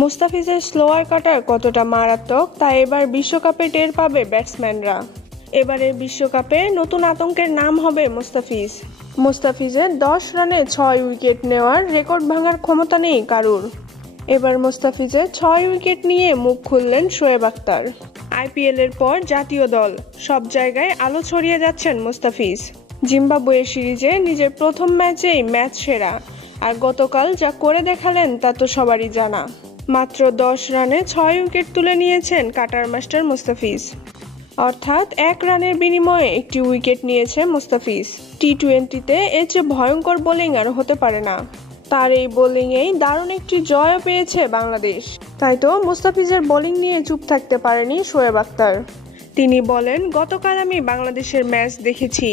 মুস্তাফিজের স্লোয়ার কাটার কতটা মারাত্মক তা এবার বিশ্বকাপে টের পাবে ব্যাটসম্যানরা। এবারের বিশ্বকাপে নতুন আতঙ্কের নাম হবে মুস্তাফিজ। মুস্তাফিজের 10 রানে 6 উইকেট নেওয়ার রেকর্ড ভাঙার ক্ষমতা নেই কারুর। এবার মুস্তাফিজের 6 উইকেট নিয়ে মুখ খুললেন শোয়েব আখতার। আইপিএল এর পর জাতীয় দল সব জায়গায় আলো ছড়িয়ে যাচ্ছেন মুস্তাফিজ। জিম্বাবুয়ে সিরিজে নিজের প্রথম ম্যাচেই ম্যাচ সেরা, আর গতকাল যা করে দেখালেন তা তো সবারই জানা। মাত্র 10 রানে 6 উইকেট তুলে নিয়েছেন কাটার মাস্টার মুস্তাফিজ, অর্থাৎ 1 রানের বিনিময়ে একটি উইকেট নিয়েছে মুস্তাফিজ। টি-20তে এর চেয়ে ভয়ঙ্কর বোলিং আর হতে পারে না। তার এই বোলিংয়েই দারুণ একটি জয়ও পেয়েছে বাংলাদেশ। তাই তো মুস্তাফিজের বোলিং নিয়ে চুপ থাকতে পারেনি শোয়েব আখতার। তিনি বলেন, গতকাল আমি বাংলাদেশের ম্যাচ দেখেছি,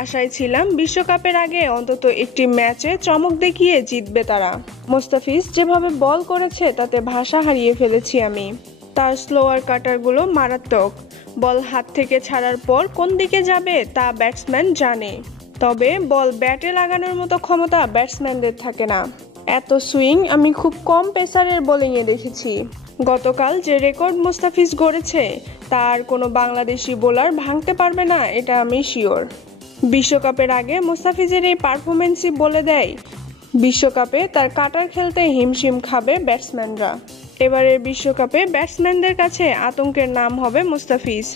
আশায় ছিলাম বিশ্বকাপের আগে অন্তত একটি ম্যাচে চমক দেখিয়ে জিতবে তারা। মুস্তাফিজ যেভাবে বল করেছে তাতে ভাষা হারিয়ে ফেলেছি আমি। তার স্লোয়ার কাটারগুলো মারাত্মক। বল হাত থেকে ছাড়ার পর কোন দিকে যাবে তা ব্যাটসম্যান জানে, তবে বল ব্যাটে লাগানোর মতো ক্ষমতা ব্যাটসম্যানদের থাকে না। এত সুইং আমি খুব কম পেসারের বোলিংয়ে দেখেছি। গতকাল যে রেকর্ড মুস্তাফিজ গড়েছে তার কোনো বাংলাদেশি বোলার ভাঙতে পারবে না, এটা আমি শিওর। বিশ্বকাপের আগে মুস্তাফিজের এই পারফরমেন্সই বলে দেয় বিশ্বকাপে তার কাটার খেলতে হিমশিম খাবে ব্যাটসম্যানরা। এবারের বিশ্বকাপে ব্যাটসম্যানদের কাছে আতঙ্কের নাম হবে মুস্তাফিজ।